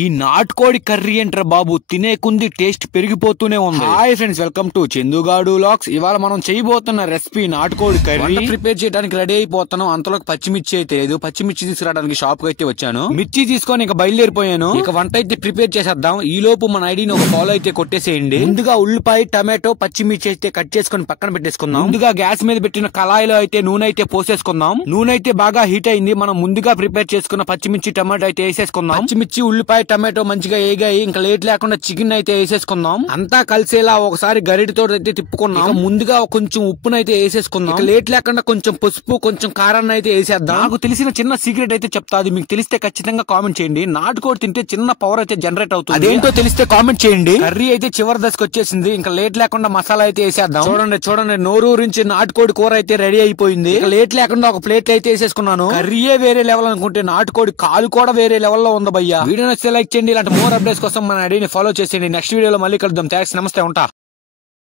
ఈ నాటుకోడి కర్రీ ఏంట్రా బాబు, తినే కొంది టేస్ట్ పెరిగిపోతూనే ఉంది. హాయ్ ఫ్రెండ్స్, వెల్కమ్ టు చందుగాడు వ్లాగ్స్. ఇవాళ మనం చేయబోతున్న రెసిపీ నాటుకోడి కర్రీ. ప్రిపేర్ చేయడానికి రెడీ అయిపోతున్నాం. అంతలోకి పచ్చిమిర్చి అయితే లేదు. పచ్చిమిర్చి తీసుకురావడానికి షాప్ కి అయితే వచ్చాను. మిర్చి తీసుకొని ఇక బయలుదేరిపోయాను. ఇక వంట అయితే ప్రిపేర్ చేసేద్దాం. ఈ లోపు మన ఐడిని ఒక ఫాలో అయితే కొట్టేసేయండి. ముందుగా ఉల్లిపాయ, టమాటో, పచ్చిమిర్చి అయితే కట్ చేసుకుని పక్కన పెట్టేసుకుందాం. ముందుగా గ్యాస్ మీద పెట్టిన కళాయిలో అయితే నూనె అయితే పోసేసుకుందాం. నూనె అయితే బాగా హీట్ అయింది. మనం ముందుగా ప్రిపేర్ చేసుకున్న పచ్చిమిర్చి, టమాటో అయితే వేసేసుకుందాం. పచ్చిమిర్చి, ఉల్లిపాయ, టమాటో మంచిగా వేగాయి. ఇంకా లేట్ లేకుండా చికెన్ అయితే వేసేసుకుందాం. అంతా కలిసేలా ఒకసారి గరిటతో అయితే తిప్పుకున్నాం. ముందుగా కొంచెం ఉప్పునైతే వేసేసుకుందాం. లేట్ లేకుండా కొంచెం పసుపు, కొంచెం కారాన్ని అయితే వేసేద్దాం. నాకు తెలిసిన చిన్న సీక్రెట్ అయితే చెప్తా, అది మీకు తెలిస్తే ఖచ్చితంగా కామెంట్ చేయండి. నాటుకోడి తింటే చిన్న పవర్ అయితే జనరేట్ అవుతుంది. అదేంటో తెలిస్తే కామెంట్ చేయండి. కర్రీ అయితే చివరి దశకు వచ్చేసింది. ఇంకా లేట్ లేకుండా మసాలా అయితే వేసేద్దాం. చూడండి నోరూరించి నాటుకోడి కూర అయితే రెడీ అయిపోయింది. లేట్ లేకుండా ఒక ప్లేట్ అయితే వేసేసుకున్నాను. కర్రీయే వేరే లెవెల్ అనుకుంటే నాటుకోడి కాలు కూడా వేరే లెవెల్లో ఉంది భయ్యా. వీడియో నచ్చితే లైక్ చేయండి. ఇలాంటి మోర్ అప్డేట్స్ కోసం మన ఐడిని ఫాలో చేసేయండి. నెక్స్ట్ వీడియోలో మళ్ళీ కలుద్దాం. థాంక్స్, నమస్తే, ఉంటా.